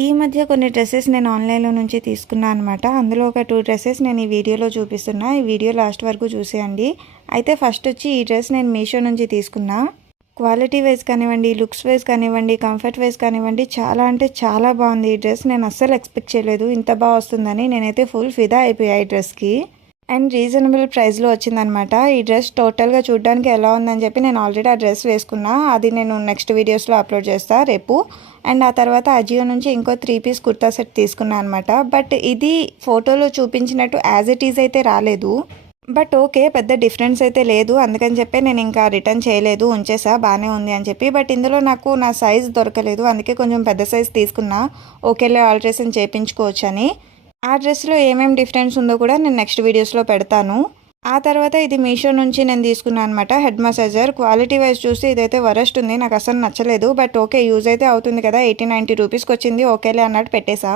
ఈ మధ్య కొన్ని డ్రెస్సెస్ నేను ఆన్లైన్లో నుంచి తీసుకున్నాను అనమాట. అందులో ఒక 2 డ్రెస్సెస్ నేను ఈ వీడియోలో చూపిస్తున్నా. ఈ వీడియో లాస్ట్ వరకు చూసేయండి. అయితే ఫస్ట్ వచ్చి ఈ డ్రెస్ నేను మీషో నుంచి తీసుకున్నా. క్వాలిటీ వైజ్ కానివ్వండి, లుక్స్ వైజ్ కానివ్వండి, కంఫర్ట్ వైజ్ కానివ్వండి, చాలా అంటే చాలా బాగుంది ఈ డ్రెస్. నేను అస్సలు ఎక్స్పెక్ట్ చేయలేదు ఇంత బాగా వస్తుందని. నేనైతే ఫుల్ ఫిదా అయిపోయా ఈ డ్రెస్కి. అండ్ రీజనబుల్ ప్రైస్లో వచ్చిందనమాట. ఈ డ్రెస్ టోటల్గా చూడడానికి ఎలా ఉందని చెప్పి నేను ఆల్రెడీ ఆ డ్రెస్ వేసుకున్నా. అది నేను నెక్స్ట్ వీడియోస్లో అప్లోడ్ చేస్తా రేపు. అండ్ ఆ తర్వాత అజియో నుంచి ఇంకో 3 పీస్ కుర్తా సెట్ తీసుకున్నా అనమాట. బట్ ఇది ఫోటోలో చూపించినట్టు యాజ్ ఇట్ ఈజ్ అయితే రాలేదు. బట్ ఓకే, పెద్ద డిఫరెన్స్ అయితే లేదు. అందుకని చెప్పి నేను ఇంకా రిటర్న్ చేయలేదు, ఉంచేసా, బాగానే ఉంది అని చెప్పి. బట్ ఇందులో నాకు నా సైజ్ దొరకలేదు, అందుకే కొంచెం పెద్ద సైజ్ తీసుకున్నా. ఓకేలే, ఆల్ట్రేషన్ చేయించుకోవచ్చు అని. ఆ డ్రెస్లో ఏమేమి డిఫరెన్స్ ఉందో కూడా నేను నెక్స్ట్ వీడియోస్లో పెడతాను. ఆ తర్వాత ఇది మీషో నుంచి నేను తీసుకున్నాను అనమాట, హెడ్ మసాజర్. క్వాలిటీ వైజ్ చూస్తే ఇదైతే వరస్ట్ ఉంది, నాకు అసలు నచ్చలేదు. బట్ ఓకే, యూజ్ అయితే అవుతుంది కదా, 80-90 రూపీస్కి వచ్చింది, ఓకేలే అన్నట్టు పెట్టేసా.